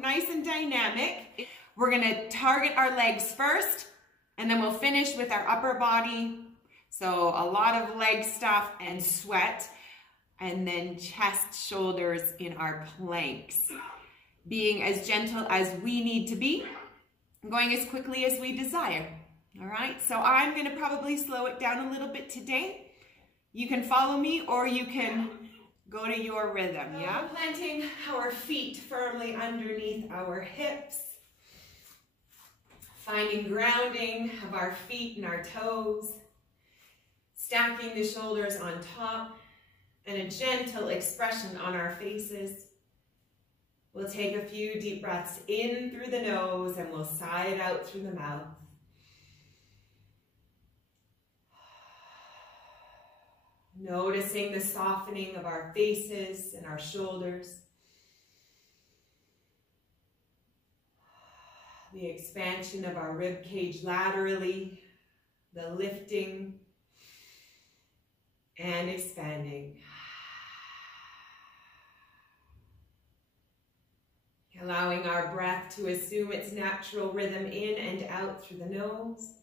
Nice and dynamic. We're gonna target our legs first, and then we'll finish with our upper body. So a lot of leg stuff and sweat, and then chest, shoulders in our planks. Being as gentle as we need to be, going as quickly as we desire. All right, so I'm gonna probably slow it down a little bit today. You can follow me or you can go to your rhythm, yeah? Planting our feet firmly underneath our hips. Finding grounding of our feet and our toes. Stacking the shoulders on top. And a gentle expression on our faces. We'll take a few deep breaths in through the nose and we'll sigh it out through the mouth. Noticing the softening of our faces and our shoulders. The expansion of our rib cage laterally, the lifting and expanding. Allowing our breath to assume its natural rhythm in and out through the nose.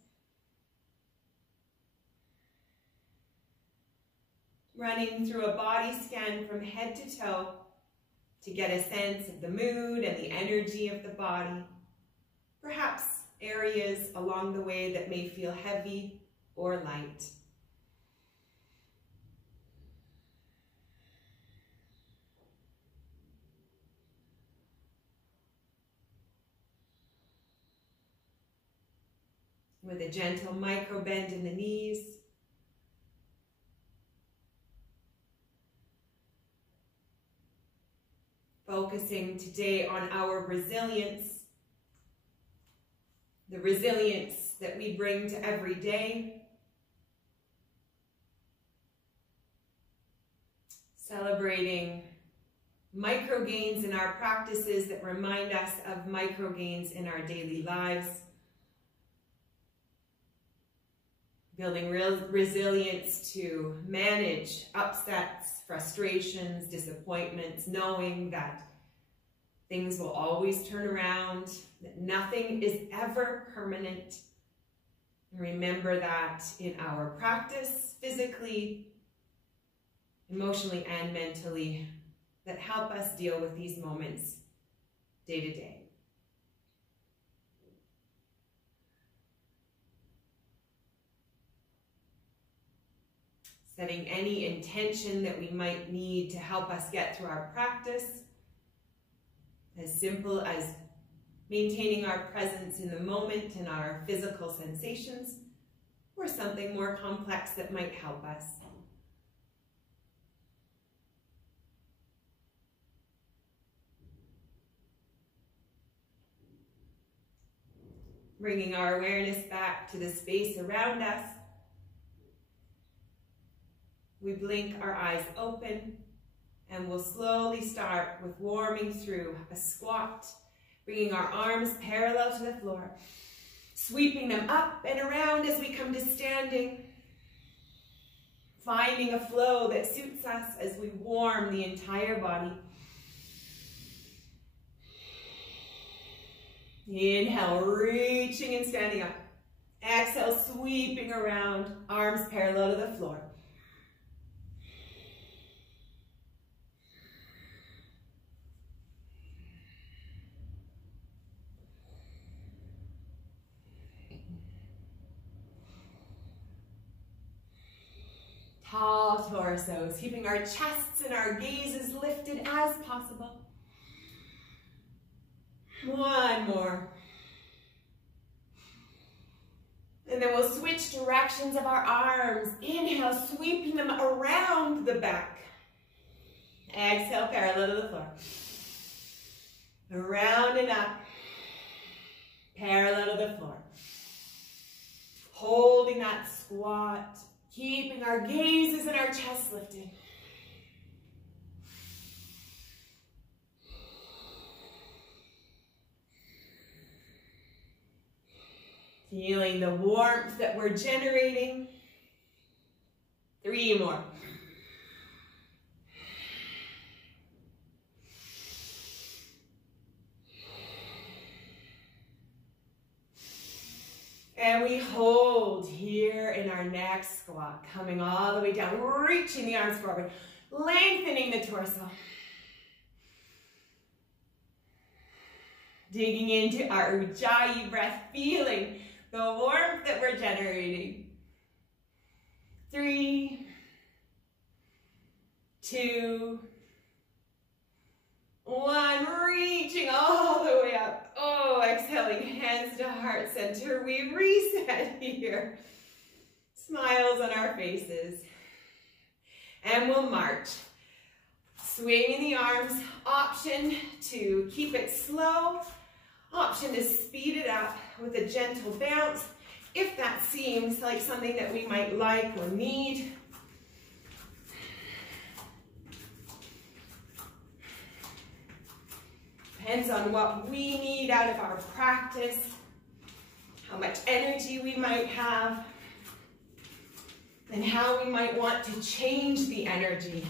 Running through a body scan from head to toe to get a sense of the mood and the energy of the body. Perhaps areas along the way that may feel heavy or light. With a gentle micro bend in the knees. Focusing today on our resilience, the resilience that we bring to every day. Celebrating micro gains in our practices that remind us of micro gains in our daily lives. Building real resilience to manage upsets, frustrations, disappointments, knowing that things will always turn around, that nothing is ever permanent. And remember that in our practice, physically, emotionally, and mentally, that help us deal with these moments day to day. Setting any intention that we might need to help us get through our practice. As simple as maintaining our presence in the moment and our physical sensations, or something more complex that might help us. Bringing our awareness back to the space around us. We blink our eyes open and we'll slowly start with warming through a squat, bringing our arms parallel to the floor, sweeping them up and around as we come to standing, finding a flow that suits us as we warm the entire body. Inhale, reaching and standing up. Exhale, sweeping around, arms parallel to the floor. Tall torsos, keeping our chests and our gazes lifted as possible. One more. And then we'll switch directions of our arms. Inhale, sweeping them around the back. Exhale, parallel to the floor. Around and up. Parallel to the floor. Holding that squat. Keeping our gazes and our chest lifted. Feeling the warmth that we're generating. 3 more. And we hold here in our next squat, coming all the way down, reaching the arms forward, lengthening the torso. Digging into our Ujjayi breath, feeling the warmth that we're generating. 3, 2, 1, reaching all the way up. Oh, exhaling, hands to heart center. We reset here. Smiles on our faces. And we'll march. Swinging the arms, option to keep it slow, option to speed it up with a gentle bounce, if that seems like something that we might like or need. Depends on what we need out of our practice, how much energy we might have, and how we might want to change the energy.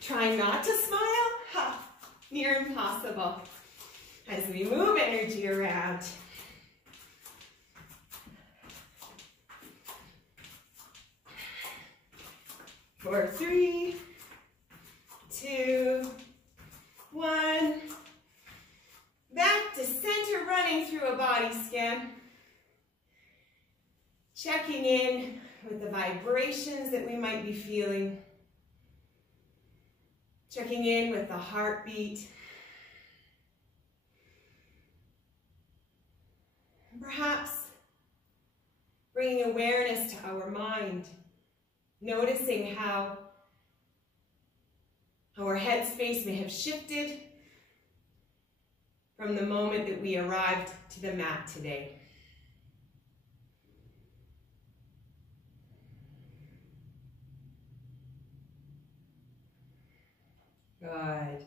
Try not to smile, near impossible, as we move energy around. For 3, 2, 1. Back to center, running through a body scan. Checking in with the vibrations that we might be feeling. Checking in with the heartbeat. Perhaps bringing awareness to our mind. Noticing how our headspace may have shifted from the moment that we arrived to the mat today. Good.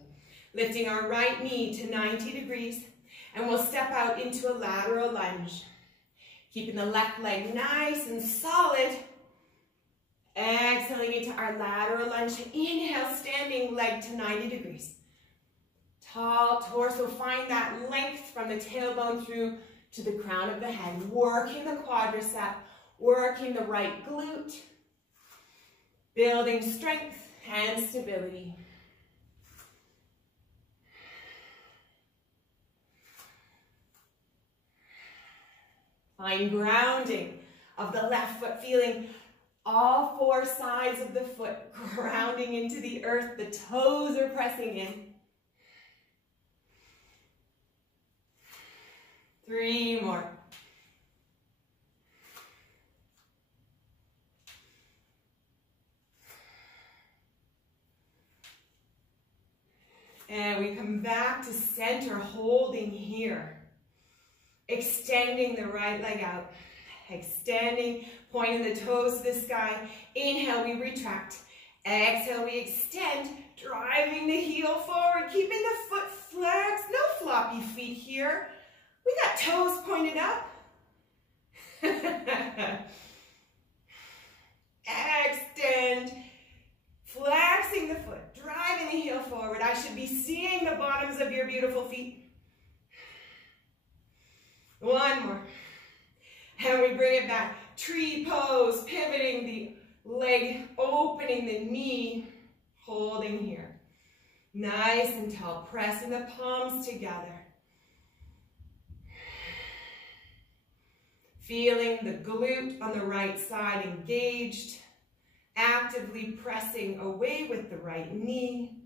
Lifting our right knee to 90 degrees, and we'll step out into a lateral lunge. Keeping the left leg nice and solid. Exhaling into our lateral lunge. Inhale, standing leg to 90 degrees. Tall torso, find that length from the tailbone through to the crown of the head. Working the quadriceps, working the right glute. Building strength and stability. Find grounding of the left foot, feeling all 4 sides of the foot grounding into the earth. The toes are pressing in. 3 more. And we come back to center, holding here. Extending the right leg out. Extending, pointing the toes to the sky. Inhale, we retract. Exhale, we extend, driving the heel forward, keeping the foot flexed. No floppy feet here. We got toes pointed up. Extend, flexing the foot, driving the heel forward. I should be seeing the bottoms of your beautiful feet. 1 more. And we bring it back. Tree pose, pivoting the leg, opening the knee, holding here. Nice and tall, pressing the palms together. Feeling the glute on the right side engaged, actively pressing away with the right knee.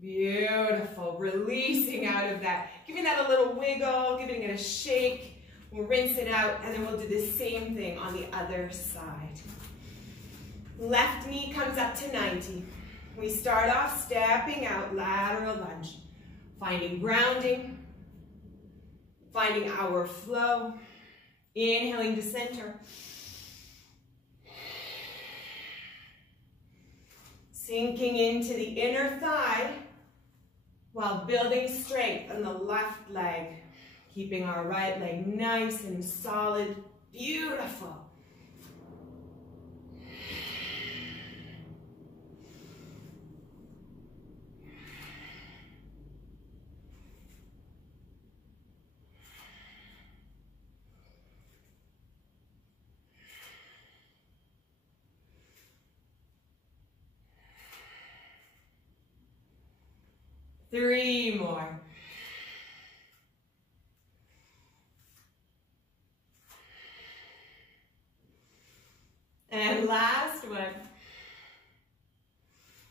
Beautiful, releasing out of that, giving that a little wiggle, giving it a shake. We'll rinse it out, and then we'll do the same thing on the other side. Left knee comes up to 90. We start off stepping out, lateral lunge, finding grounding, finding our flow, inhaling to center. Sinking into the inner thigh, while building strength on the left leg, keeping our right leg nice and solid. Beautiful. 3 more. And last one.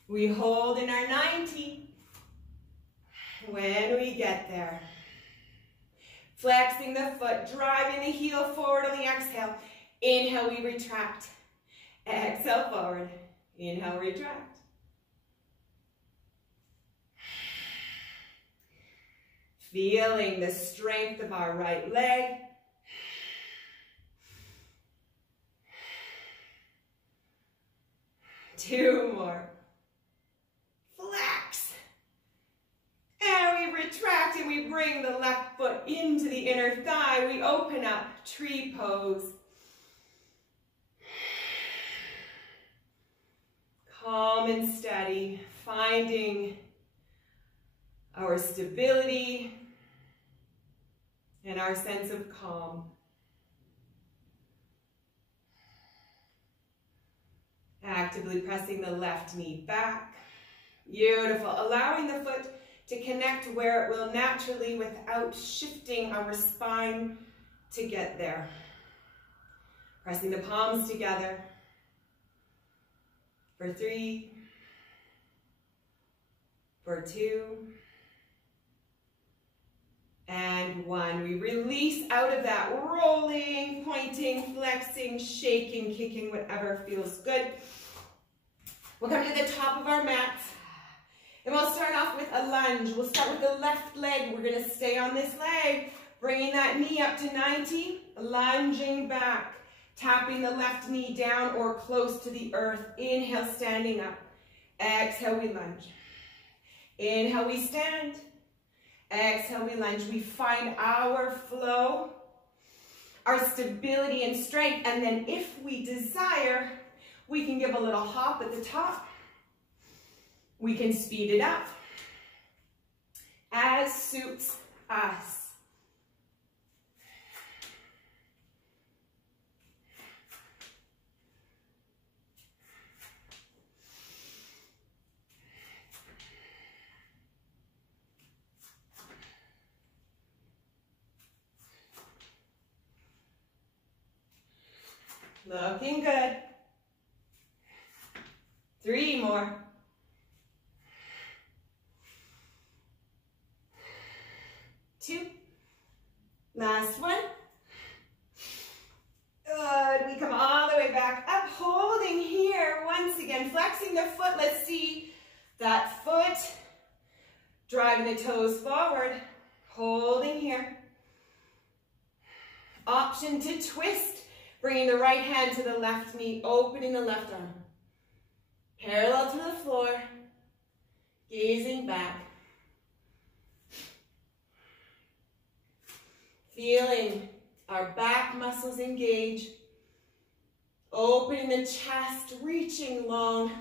We hold in our 90. When we get there, flexing the foot, driving the heel forward on the exhale. Inhale, we retract. Exhale, forward. Inhale, retract. Feeling the strength of our right leg. Two more. Flex. And we retract and we bring the left foot into the inner thigh. We open up, tree pose. Calm and steady, finding our stability and our sense of calm. Actively pressing the left knee back. Beautiful. Allowing the foot to connect where it will naturally without shifting our spine to get there. Pressing the palms together. For 3, for 2, and 1. We release out of that, rolling, pointing, flexing, shaking, kicking, whatever feels good. We'll come to the top of our mats, and we'll start off with a lunge. We'll start with the left leg. We're going to stay on this leg, bringing that knee up to 90, lunging back. Tapping the left knee down or close to the earth. Inhale, standing up. Exhale, we lunge. Inhale, we stand. Exhale, we lunge. We find our flow, our stability and strength. And then if we desire, we can give a little hop at the top. We can speed it up as suits us. Looking good. 3 more. 2. Last one. Good. We come all the way back up, holding here. Once again, flexing the foot. Let's see that foot. Driving the toes forward. Holding here. Option to twist. Bringing the right hand to the left knee, opening the left arm. Parallel to the floor, gazing back. Feeling our back muscles engage. Opening the chest, reaching long.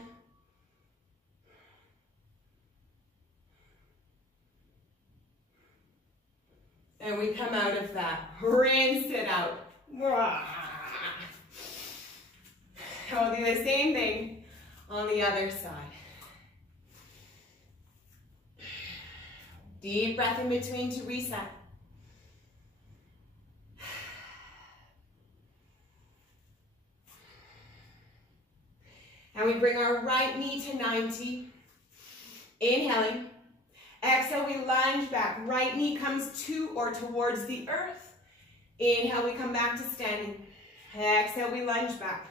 And we come out of that. Rinse it out. We'll do the same thing on the other side. Deep breath in between to reset. And we bring our right knee to 90. Inhaling. Exhale, we lunge back. Right knee comes to or towards the earth. Inhale, we come back to standing. Exhale, we lunge back.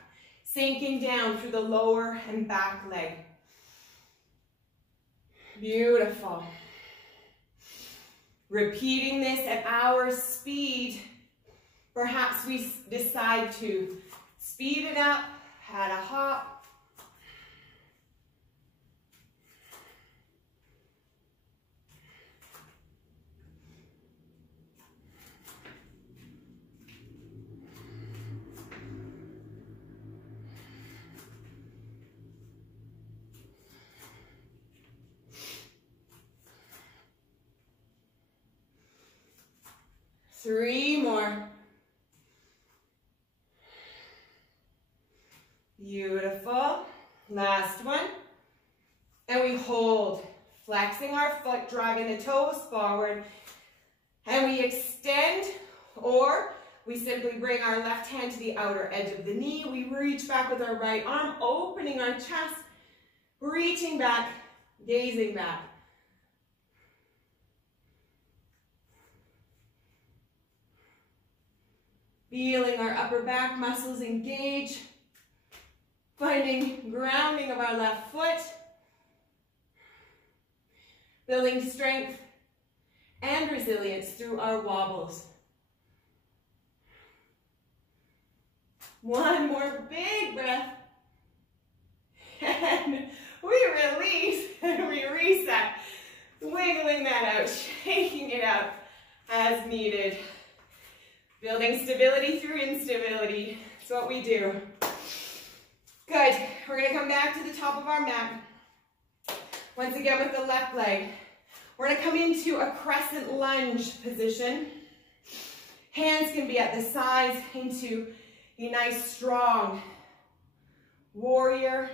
Sinking down through the lower and back leg. Beautiful. Repeating this at our speed. Perhaps we decide to speed it up, add a hop. Three more. Beautiful. Last one. And we hold, Flexing our foot, driving the toes forward. And we extend, or we simply bring our left hand to the outer edge of the knee. We reach back with our right arm, opening our chest, reaching back, gazing back. Feeling our upper back muscles engage. Finding grounding of our left foot. Building strength and resilience through our wobbles. One more big breath. And we release and we reset. Wiggling that out, shaking it out as needed. Building stability through instability. That's what we do. Good. We're going to come back to the top of our mat. Once again with the left leg. We're going to come into a crescent lunge position. Hands can be at the sides into a nice strong warrior.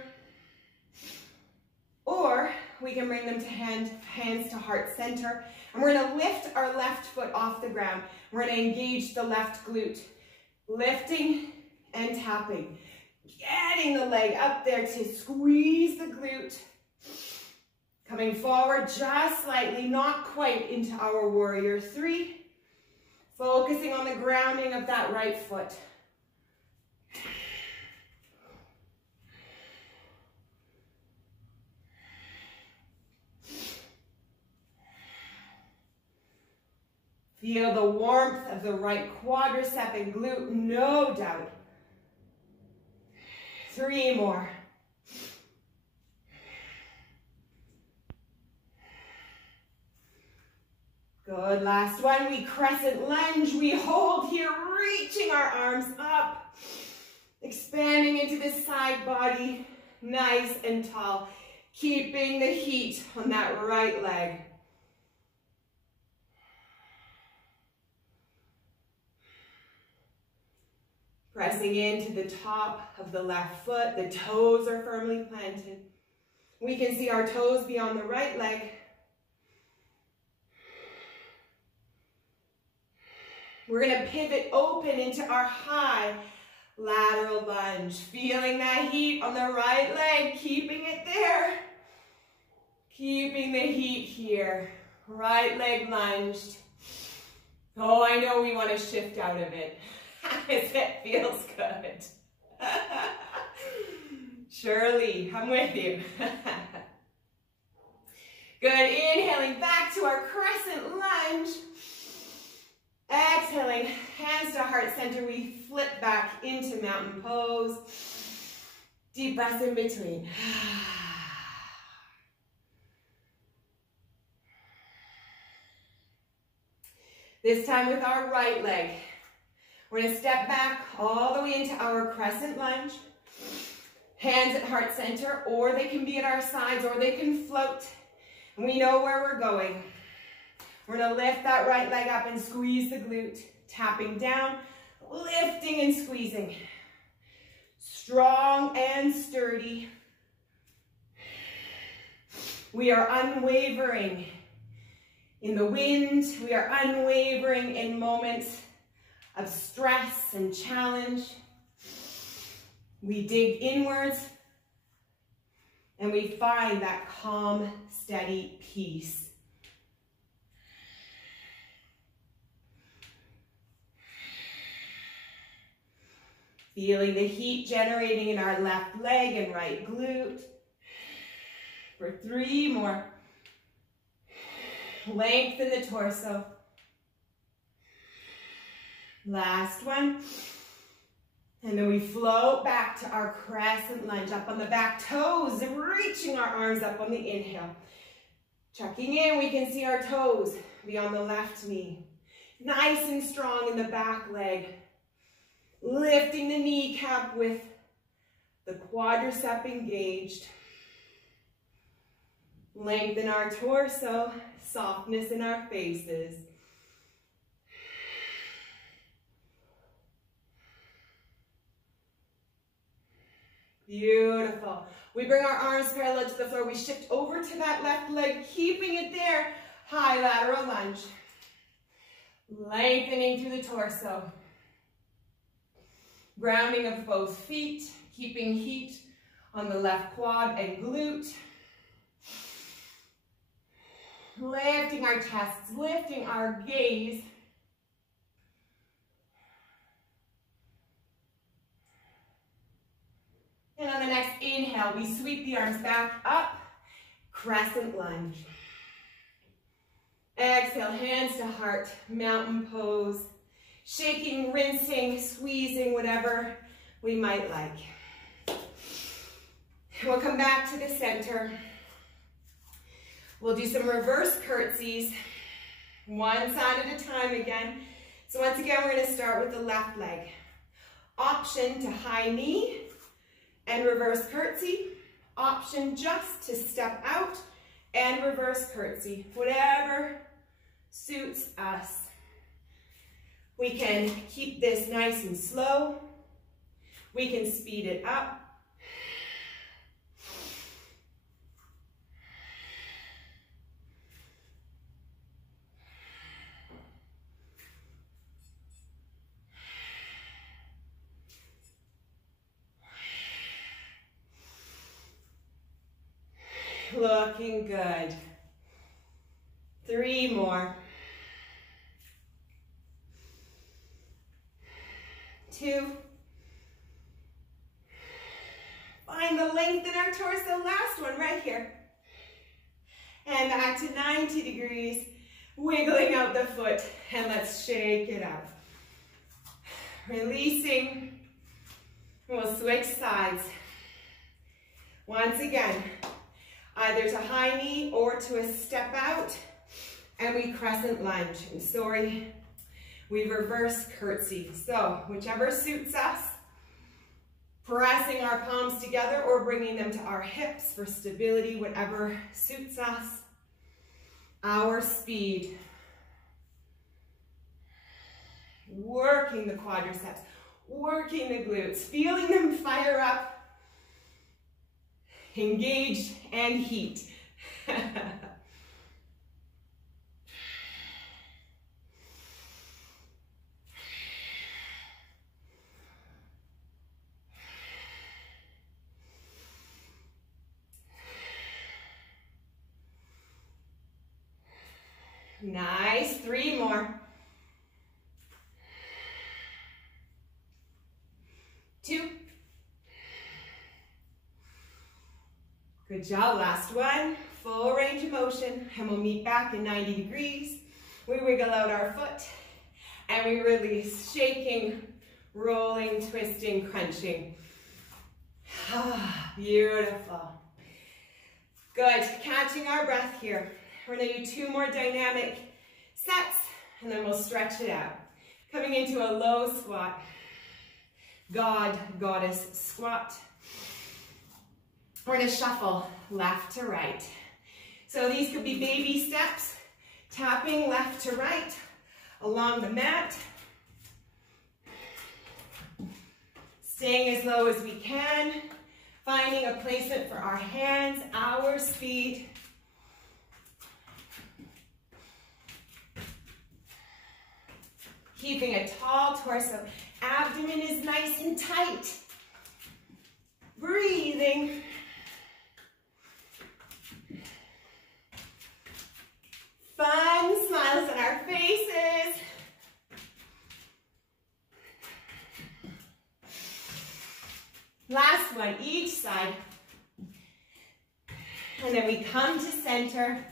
Or we can bring them to hands to heart center. And we're going to lift our left foot off the ground. We're going to engage the left glute. Lifting and tapping. Getting the leg up there to squeeze the glute. Coming forward just slightly, not quite into our warrior three. Focusing on the grounding of that right foot. Feel the warmth of the right quadricep and glute, no doubt. 3 more. Good, last one. We crescent lunge. We hold here, reaching our arms up. Expanding into the side body, nice and tall. Keeping the heat on that right leg. Pressing into the top of the left foot. The toes are firmly planted. We can see our toes beyond the right leg. We're going to pivot open into our high lateral lunge. Feeling that heat on the right leg, keeping it there. Keeping the heat here. Right leg lunged. Oh, I know we want to shift out of it. It feels good. Shirley, I'm with you. Good, inhaling back to our crescent lunge. Exhaling, hands to heart center. We flip back into mountain pose. Deep breaths in between. This time with our right leg. We're going to step back all the way into our crescent lunge. Hands at heart center, or they can be at our sides, or they can float. And we know where we're going. We're going to lift that right leg up and squeeze the glute. Tapping down, lifting and squeezing. Strong and sturdy. We are unwavering in the wind. We are unwavering in moments of stress and challenge. We dig inwards and we find that calm, steady peace. Feeling the heat generating in our left leg and right glute. For 3 more. Lengthen the torso. Last one. And then we float back to our crescent lunge, up on the back toes, reaching our arms up on the inhale. Checking in, we can see our toes beyond the left knee. Nice and strong in the back leg. Lifting the kneecap with the quadricep engaged. Lengthen our torso, softness in our faces. Beautiful. We bring our arms parallel to the floor. We shift over to that left leg, keeping it there. High lateral lunge. Lengthening through the torso. Grounding of both feet, keeping heat on the left quad and glute. Lifting our chests, lifting our gaze. And on the next inhale, we sweep the arms back up, crescent lunge. Exhale, hands to heart, mountain pose. Shaking, rinsing, squeezing, whatever we might like. We'll come back to the center. We'll do some reverse curtsies, one side at a time again. So once again, we're going to start with the left leg. Option to high knee and reverse curtsy. Option just to step out and reverse curtsy, whatever suits us. We can keep this nice and slow. We can speed it up. Looking good. 3 more. 2. Find the length in our torso. Last one right here. And back to 90 degrees. Wiggling out the foot. And let's shake it out. Releasing. We'll switch sides. Once again, either to high knee or to a step out. And we crescent lunge. I'm sorry. We reverse curtsy. So whichever suits us, pressing our palms together or bringing them to our hips for stability, whatever suits us. Our speed. Working the quadriceps, working the glutes, feeling them fire up, engaged and heat. Nice, 3 more. 2. Good job, last one. Full range of motion, and we'll meet back in 90 degrees. We wiggle out our foot, and we release, shaking, rolling, twisting, crunching. Beautiful. Good, catching our breath here. We're going to do 2 more dynamic sets, and then we'll stretch it out. Coming into a low squat. God, goddess squat. We're going to shuffle left to right. So these could be baby steps, tapping left to right along the mat. Staying as low as we can. Finding a placement for our hands, our speed. Keeping a tall torso. Abdomen is nice and tight. Breathing. Fun smiles on our faces. Last one, each side. And then we come to center.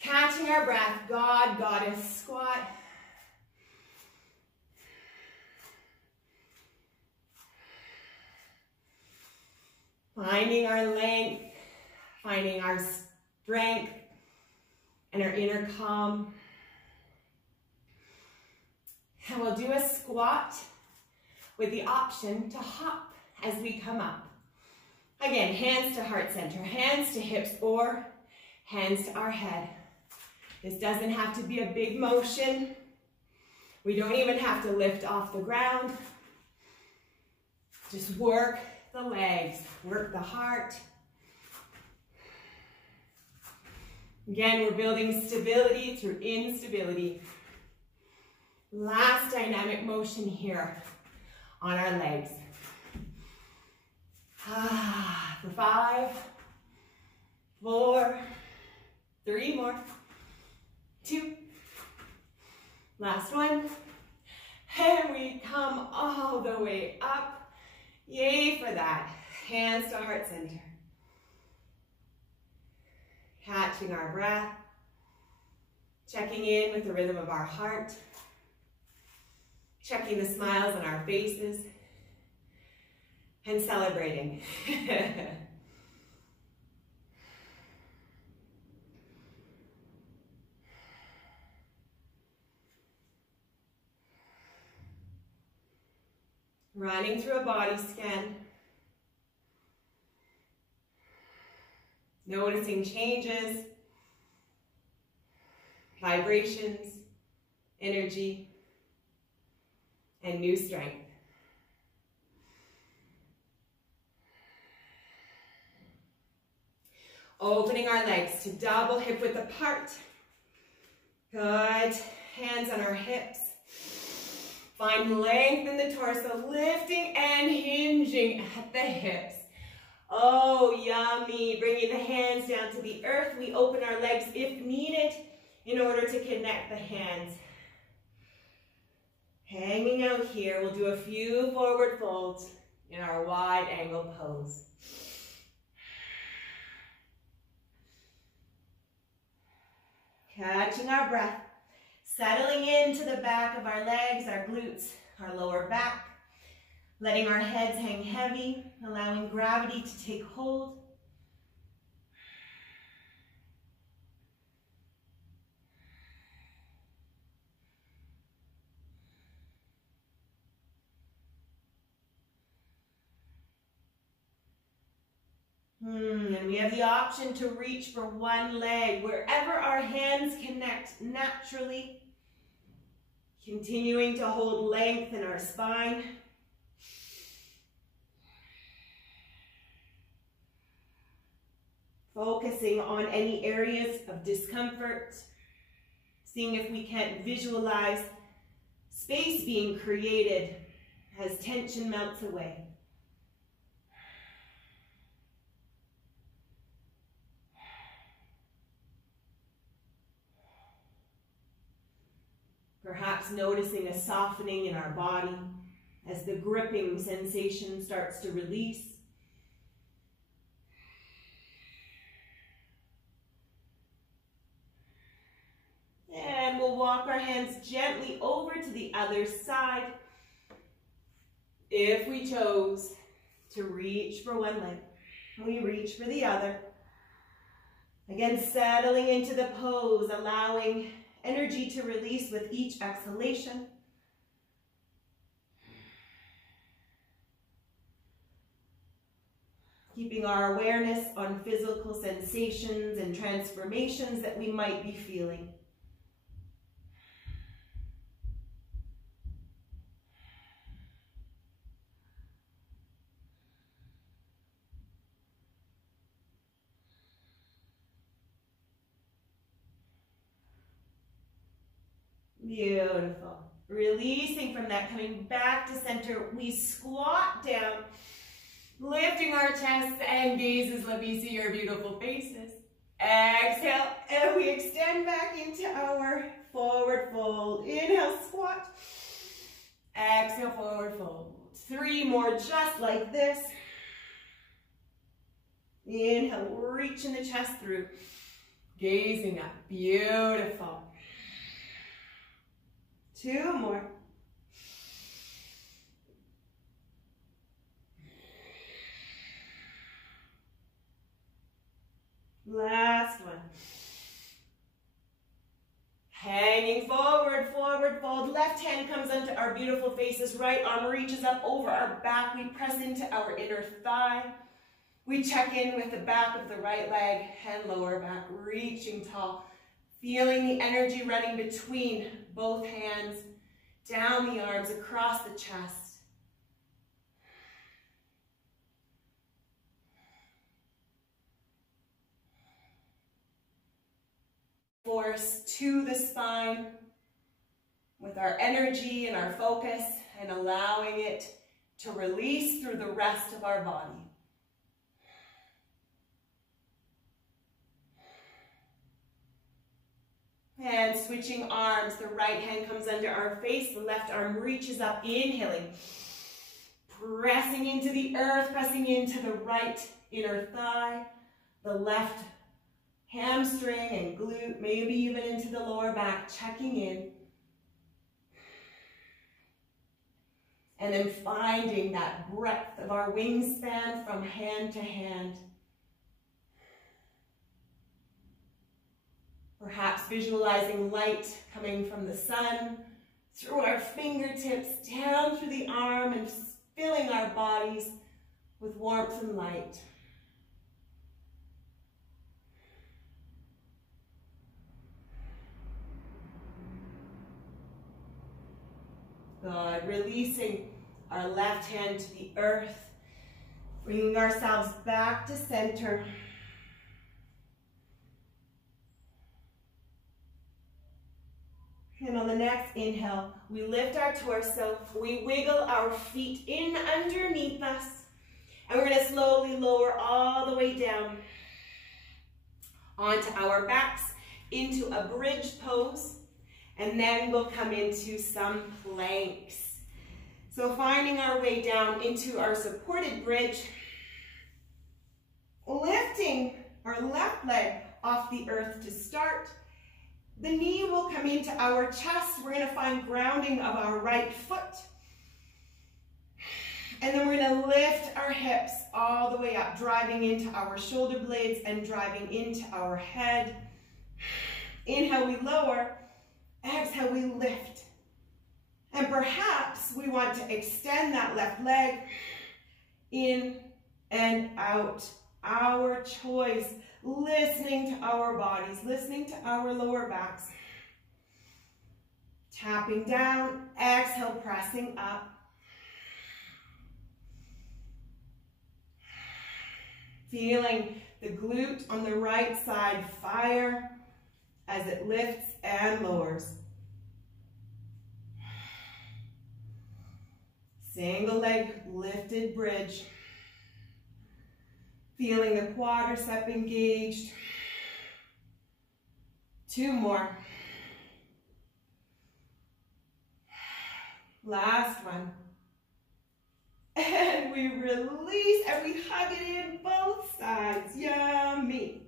Catching our breath, God, goddess, squat. Finding our length, finding our strength, and our inner calm. And we'll do a squat with the option to hop as we come up. Again, hands to heart center, hands to hips, or hands to our head. This doesn't have to be a big motion. We don't even have to lift off the ground. Just work the legs, work the heart. Again, we're building stability through instability. Last dynamic motion here on our legs. For 5, 4, 3 more, 2, last one, and we come all the way up. Yay for that. Hands to heart center. Catching our breath, checking in with the rhythm of our heart, checking the smiles on our faces, and celebrating. Running through a body scan. Noticing changes, vibrations, energy, and new strength. Opening our legs to double hip width apart. Good. Hands on our hips. Find length in the torso, lifting and hinging at the hips. Oh, yummy. Bringing the hands down to the earth. We open our legs if needed in order to connect the hands. Hanging out here, we'll do a few forward folds in our wide angle pose. Catching our breath, settling into the back of our legs, our glutes, our lower back. Letting our heads hang heavy, allowing gravity to take hold. And we have the option to reach for one leg, wherever our hands connect naturally. Continuing to hold length in our spine. Focusing on any areas of discomfort. Seeing if we can't visualize space being created as tension melts away. Perhaps noticing a softening in our body as the gripping sensation starts to release. And we'll walk our hands gently over to the other side if we chose to reach for one leg. We reach for the other. Again, settling into the pose, allowing energy to release with each exhalation. Keeping our awareness on physical sensations and transformations that we might be feeling. Beautiful. Releasing from that, coming back to center, we squat down, lifting our chests and gazes. Let me see your beautiful faces. Exhale, and we extend back into our forward fold. Inhale, squat. Exhale, forward fold. 3 more just like this. Inhale, reaching the chest through. Gazing up. Beautiful. 2 more. Last one. Hanging forward, forward fold. Left hand comes onto our beautiful faces. Right arm reaches up over our back. We press into our inner thigh. We check in with the back of the right leg and lower back, reaching tall. Feeling the energy running between both hands, down the arms, across the chest. force to the spine with our energy and our focus, and allowing it to release through the rest of our body. And switching arms, the right hand comes under our face, the left arm reaches up, inhaling. Pressing into the earth, pressing into the right inner thigh, the left hamstring and glute, maybe even into the lower back, checking in. And then finding that breadth of our wingspan from hand to hand. Perhaps visualizing light coming from the sun, through our fingertips, down through the arm, and filling our bodies with warmth and light. Good. Releasing our left hand to the earth, bringing ourselves back to center. And on the next inhale, we lift our torso, we wiggle our feet in underneath us, and we're going to slowly lower all the way down onto our backs into a bridge pose, and then we'll come into some planks. So finding our way down into our supported bridge, lifting our left leg off the earth to start. The knee will come into our chest. We're going to find grounding of our right foot. And then we're going to lift our hips all the way up, driving into our shoulder blades and driving into our head. Inhale, we lower. Exhale, we lift. And perhaps we want to extend that left leg in and out. Our choice. Listening to our bodies, listening to our lower backs. Tapping down, exhale, pressing up. Feeling the glute on the right side fire as it lifts and lowers. Single leg lifted bridge. Feeling the quadriceps engaged. 2 more. Last one. And we release and we hug it in both sides. Yummy.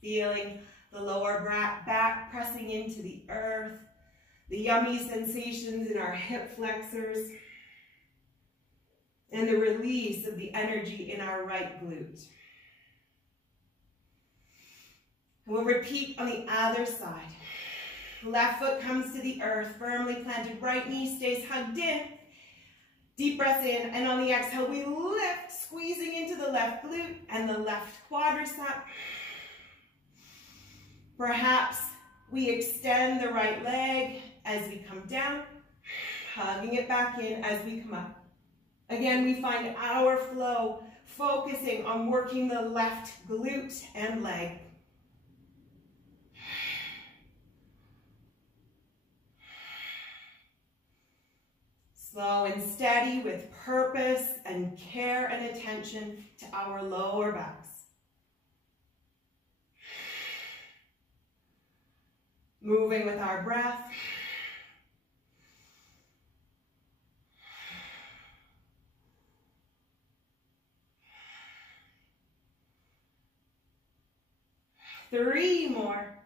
Feeling the lower back pressing into the earth, the yummy sensations in our hip flexors, and the release of the energy in our right glute. And we'll repeat on the other side. Left foot comes to the earth, firmly planted, right knee stays hugged in. Deep breath in, and on the exhale, we lift, squeezing into the left glute and the left quadricep. Perhaps we extend the right leg as we come down, hugging it back in as we come up. Again, we find our flow, focusing on working the left glute and leg. Slow and steady with purpose and care and attention to our lower backs. Moving with our breath. Three more.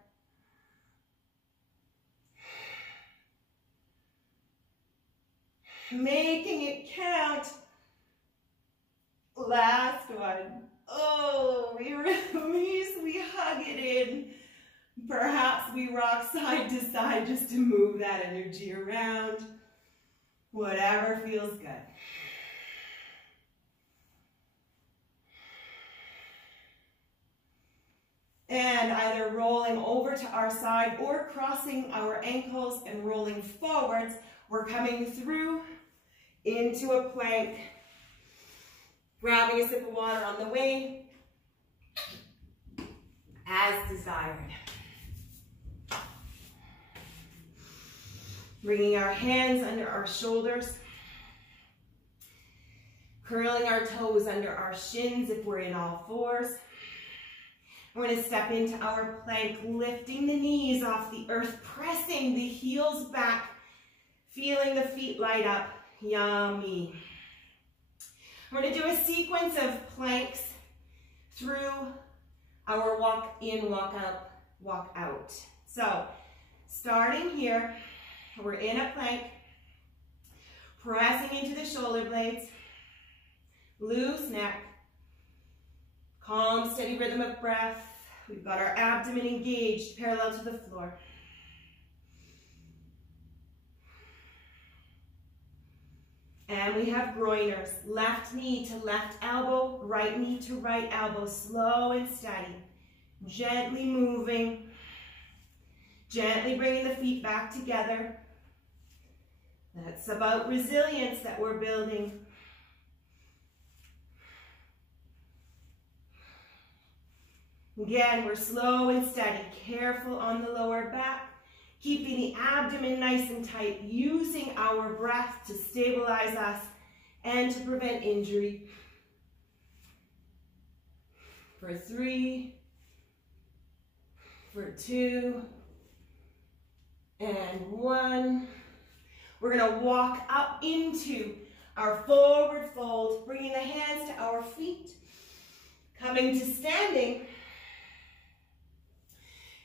Making it count. Last one. Oh, we release, we hug it in. Perhaps we rock side to side just to move that energy around. Whatever feels good. And either rolling over to our side or crossing our ankles and rolling forwards, we're coming through into a plank, grabbing a sip of water on the way, as desired. Bringing our hands under our shoulders, curling our toes under our shins if we're in all fours. We're going to step into our plank, lifting the knees off the earth, pressing the heels back, feeling the feet light up. Yummy. We're going to do a sequence of planks through our walk in, walk out, walk out. So, starting here, we're in a plank, pressing into the shoulder blades, loose neck, calm, steady rhythm of breath. We've got our abdomen engaged, parallel to the floor. And we have groiners, left knee to left elbow, right knee to right elbow, slow and steady, gently moving, gently bringing the feet back together. That's about resilience that we're building. Again, we're slow and steady, careful on the lower back, keeping the abdomen nice and tight, using our breath to stabilize us and to prevent injury. For 3, for 2, and 1. We're going to walk up into our forward fold, bringing the hands to our feet, coming to standing.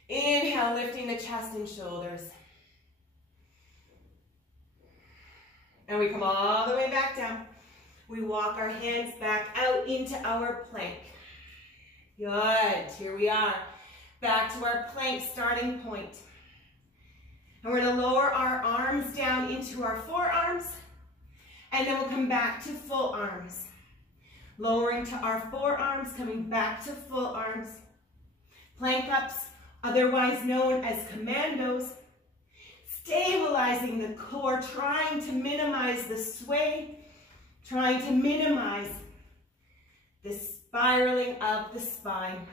Inhale, lifting the chest and shoulders. And we come all the way back down. We walk our hands back out into our plank. Good. Here we are. Back to our plank starting point. And we're going to lower our arms down into our forearms. And then we'll come back to full arms. Lowering to our forearms, coming back to full arms. Plank ups, otherwise known as commandos, stabilizing the core, trying to minimize the sway, trying to minimize the spiraling of the spine.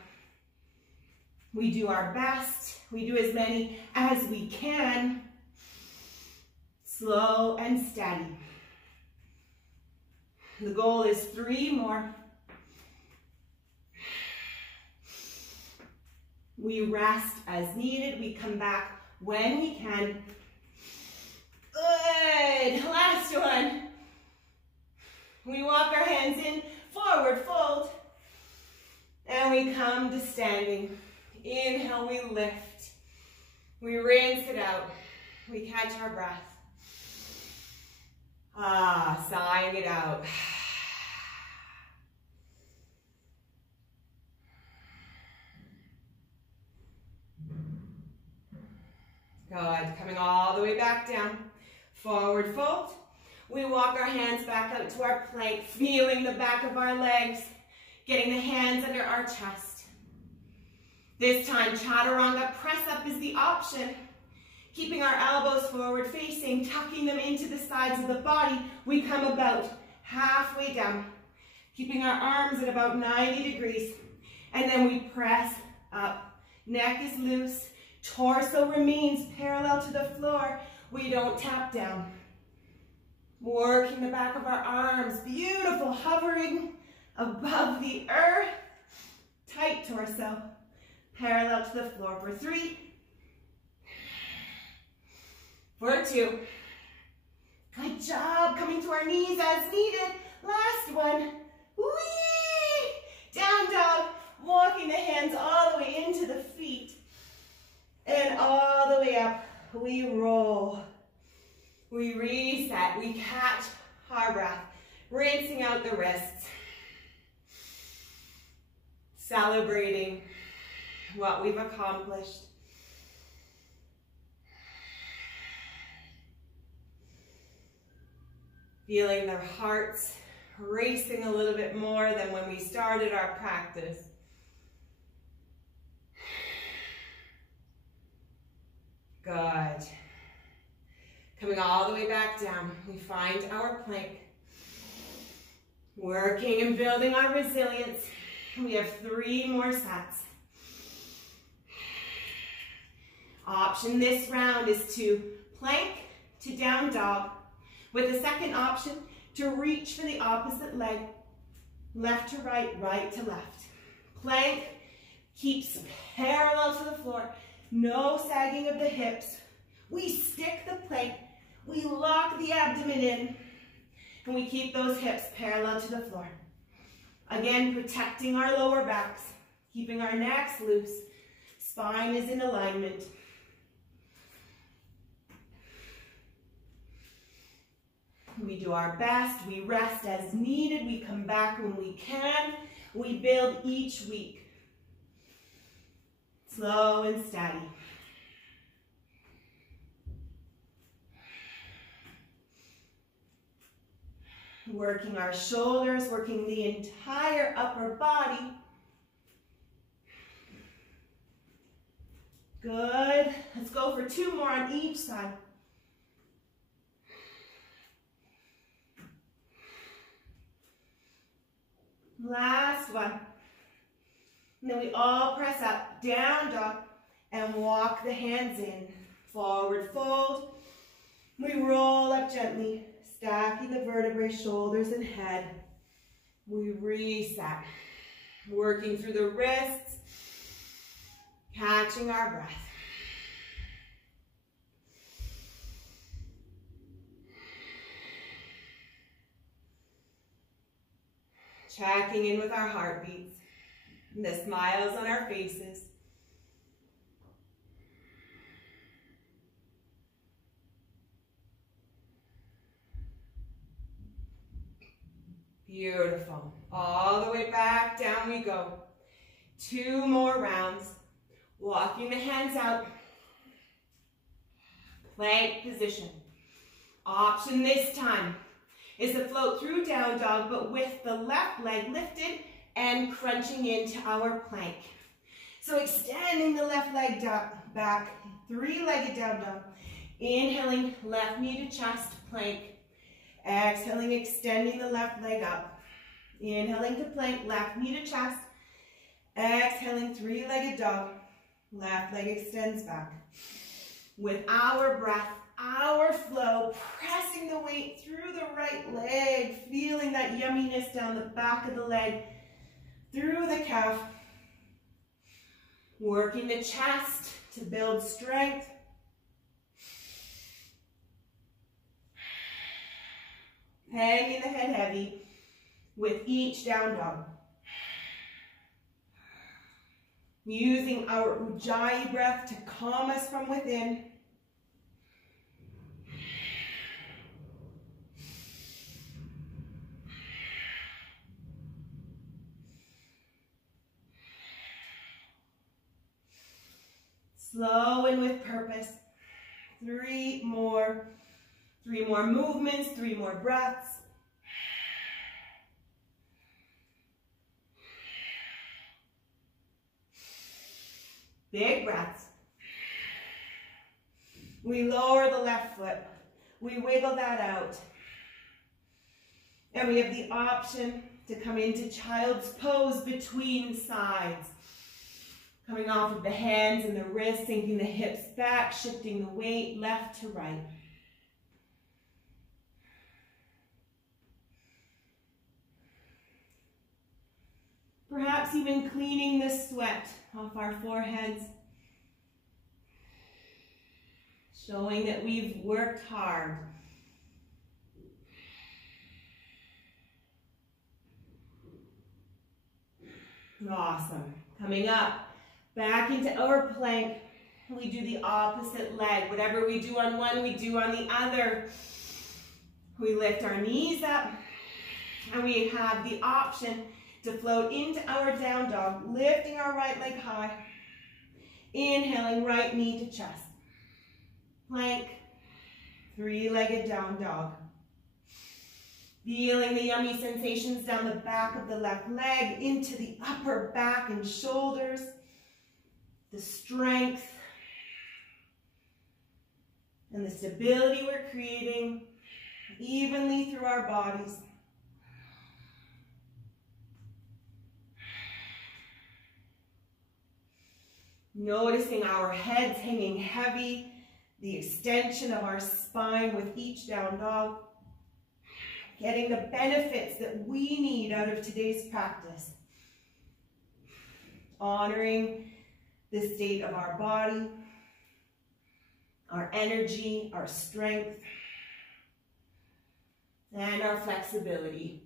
We do our best. We do as many as we can, slow and steady. The goal is 3 more. We rest as needed. We come back when we can. Good. Last one. We walk our hands in, forward fold. And we come to standing. Inhale, we lift. We rinse it out. We catch our breath. Sighing it out. Good. Coming all the way back down. Forward fold. We walk our hands back out to our plank, feeling the back of our legs, getting the hands under our chest. This time, chaturanga press up is the option. Keeping our elbows forward facing, tucking them into the sides of the body, we come about halfway down. Keeping our arms at about 90 degrees. And then we press up. Neck is loose. Torso remains parallel to the floor. We don't tap down. Working the back of our arms. Beautiful. Hovering above the earth. Tight torso. Parallel to the floor for 3. For 2. Good job. Coming to our knees as needed. Last one. Whee! Down dog. Walking the hands all the way into the feet. And all the way up. We roll. We reset. We catch our breath. Rinsing out the wrists. Celebrating what we've accomplished. Feeling their hearts racing a little bit more than when we started our practice. Good. Coming all the way back back down. We find our plank. Working and building our resilience. We have 3 more sets. Option this round is to plank to down dog, with a second option to reach for the opposite leg, left to right, right to left. Plank keeps parallel to the floor, no sagging of the hips. We stick the plank, we lock the abdomen in, and we keep those hips parallel to the floor. Again, protecting our lower backs, keeping our necks loose, spine is in alignment. We do our best, we rest as needed, we come back when we can, we build each week. Slow and steady. Working our shoulders, working the entire upper body. Good. Let's go for 2 more on each side. Last one. And then we all press up, down dog, and walk the hands in. Forward fold. We roll up gently, stacking the vertebrae, shoulders and head. We reset. Working through the wrists, catching our breath. Checking in with our heartbeats, and the smiles on our faces. Beautiful. All the way back, down we go. 2 more rounds. Walking the hands out. Plank position. Option this time is to float through down dog, but with the left leg lifted and crunching into our plank. So extending the left leg back, 3-legged down dog. Inhaling, left knee to chest, plank. Exhaling, extending the left leg up. Inhaling to plank, left knee to chest. Exhaling, 3-legged dog. Left leg extends back. With our breath, our flow, pressing the weight through the right leg, feeling that yumminess down the back of the leg, through the calf. Working the chest to build strength. Hanging the head heavy with each down dog. Using our Ujjayi breath to calm us from within. Slow and with purpose. 3 more movements, 3 more breaths. Big breaths. We lower the left foot. We wiggle that out. And we have the option to come into child's pose between sides. Coming off of the hands and the wrists, sinking the hips back, shifting the weight left to right. Perhaps even cleaning the sweat off our foreheads, showing that we've worked hard. Awesome. Coming up, back into our plank. We do the opposite leg. Whatever we do on one, we do on the other. We lift our knees up, and we have the option to float into our down dog, lifting our right leg high. Inhaling, right knee to chest. Plank, 3-legged down dog. Feeling the yummy sensations down the back of the left leg, into the upper back and shoulders. The strength and the stability we're creating. evenly through our bodies. Noticing our heads hanging heavy, the extension of our spine with each down dog. Getting the benefits that we need out of today's practice. Honoring the state of our body, our energy, our strength, and our flexibility.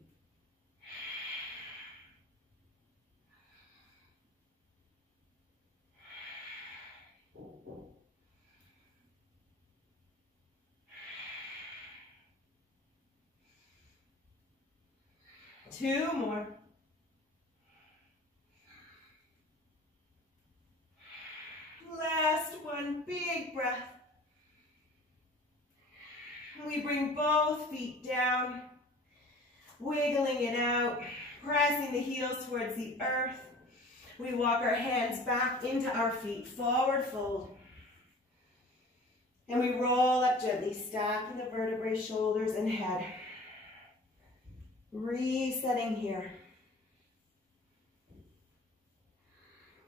Two more. Last one, big breath. We bring both feet down, wiggling it out, pressing the heels towards the earth. We walk our hands back into our feet, forward fold. And we roll up gently, stacking the vertebrae, shoulders, and head. Resetting here.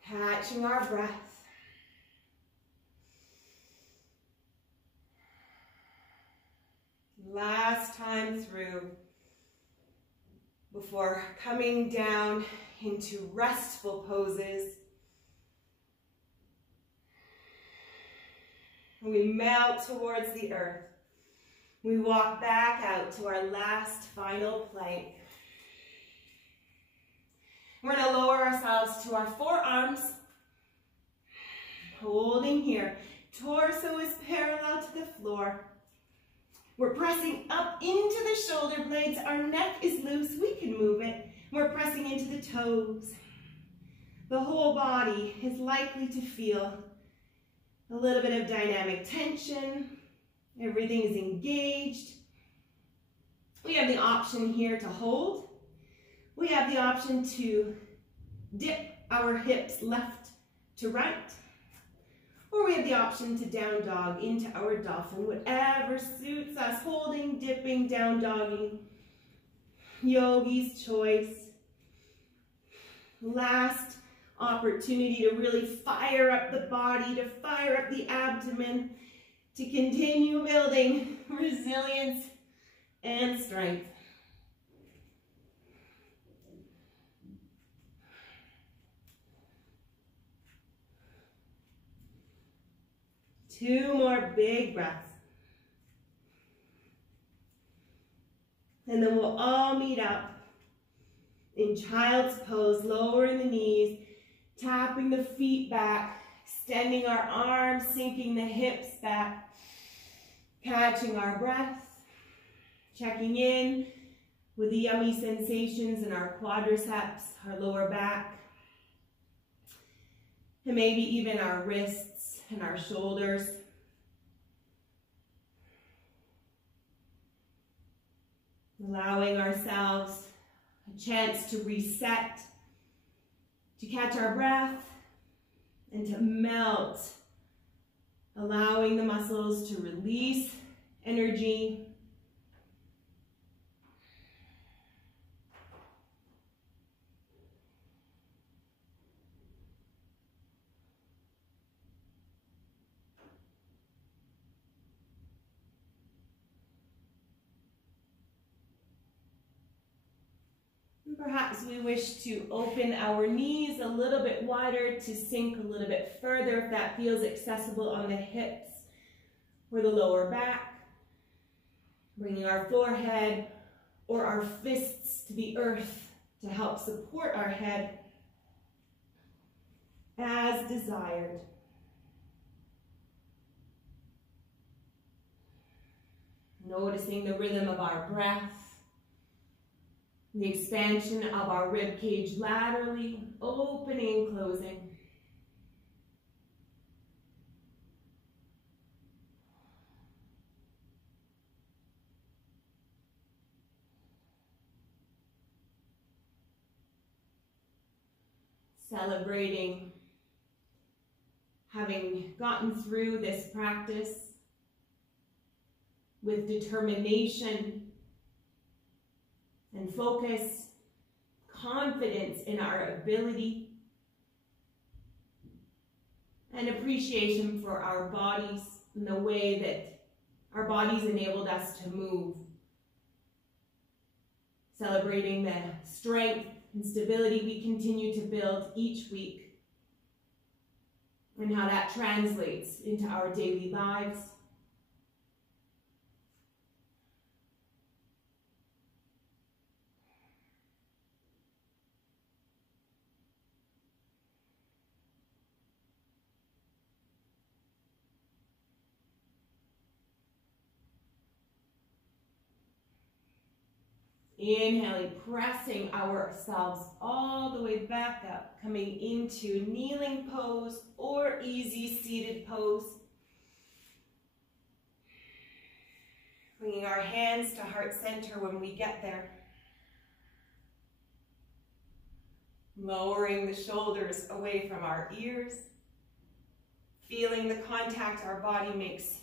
Catching our breath. Last time through before coming down into restful poses. We melt towards the earth. We walk back out to our last final plank. We're going to lower ourselves to our forearms, holding here. Torso is parallel to the floor. We're pressing up into the shoulder blades. Our neck is loose. We can move it. We're pressing into the toes. The whole body is likely to feel a little bit of dynamic tension. Everything is engaged. We have the option here to hold. We have the option to dip our hips left to right. Or we have the option to down dog into our dolphin, whatever suits us, holding, dipping, down dogging. Yogi's choice. Last opportunity to really fire up the body, to fire up the abdomen, to continue building resilience and strength. Two more big breaths. And then we'll all meet up in child's pose, lowering the knees, tapping the feet back, extending our arms, sinking the hips back, catching our breath, checking in with the yummy sensations in our quadriceps, our lower back, and maybe even our wrists and our shoulders. Allowing ourselves a chance to reset, to catch our breath, and to melt, allowing the muscles to release energy. Perhaps we wish to open our knees a little bit wider to sink a little bit further if that feels accessible on the hips or the lower back. Bringing our forehead or our fists to the earth to help support our head as desired. Noticing the rhythm of our breath. The expansion of our rib cage laterally, opening and closing. Celebrating having gotten through this practice. with determination and focus, confidence in our ability, and appreciation for our bodies and the way that our bodies enabled us to move. Celebrating the strength and stability we continue to build each week, and how that translates into our daily lives. Inhaling, pressing ourselves all the way back up, coming into kneeling pose or easy seated pose. Bringing our hands to heart center when we get there. Lowering the shoulders away from our ears. Feeling the contact our body makes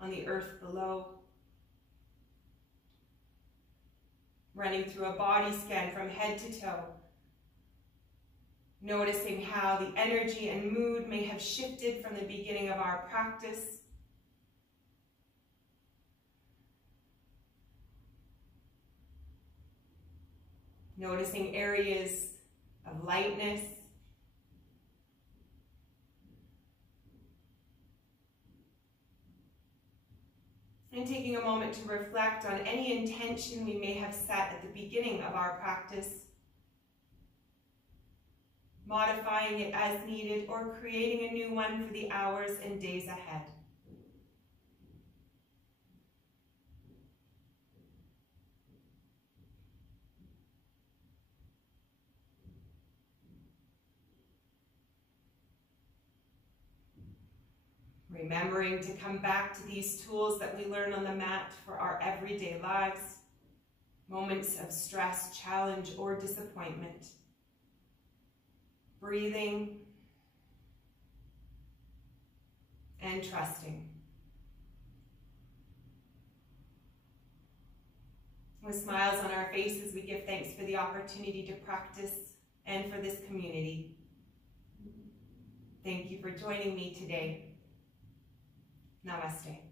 on the earth below. Running through a body scan from head to toe. Noticing how the energy and mood may have shifted from the beginning of our practice. Noticing areas of lightness. And taking a moment to reflect on any intention we may have set at the beginning of our practice, modifying it as needed or creating a new one for the hours and days ahead. Remembering to come back to these tools that we learn on the mat for our everyday lives, moments of stress, challenge, or disappointment. Breathing and trusting. With smiles on our faces, we give thanks for the opportunity to practice and for this community. Thank you for joining me today. Namaste.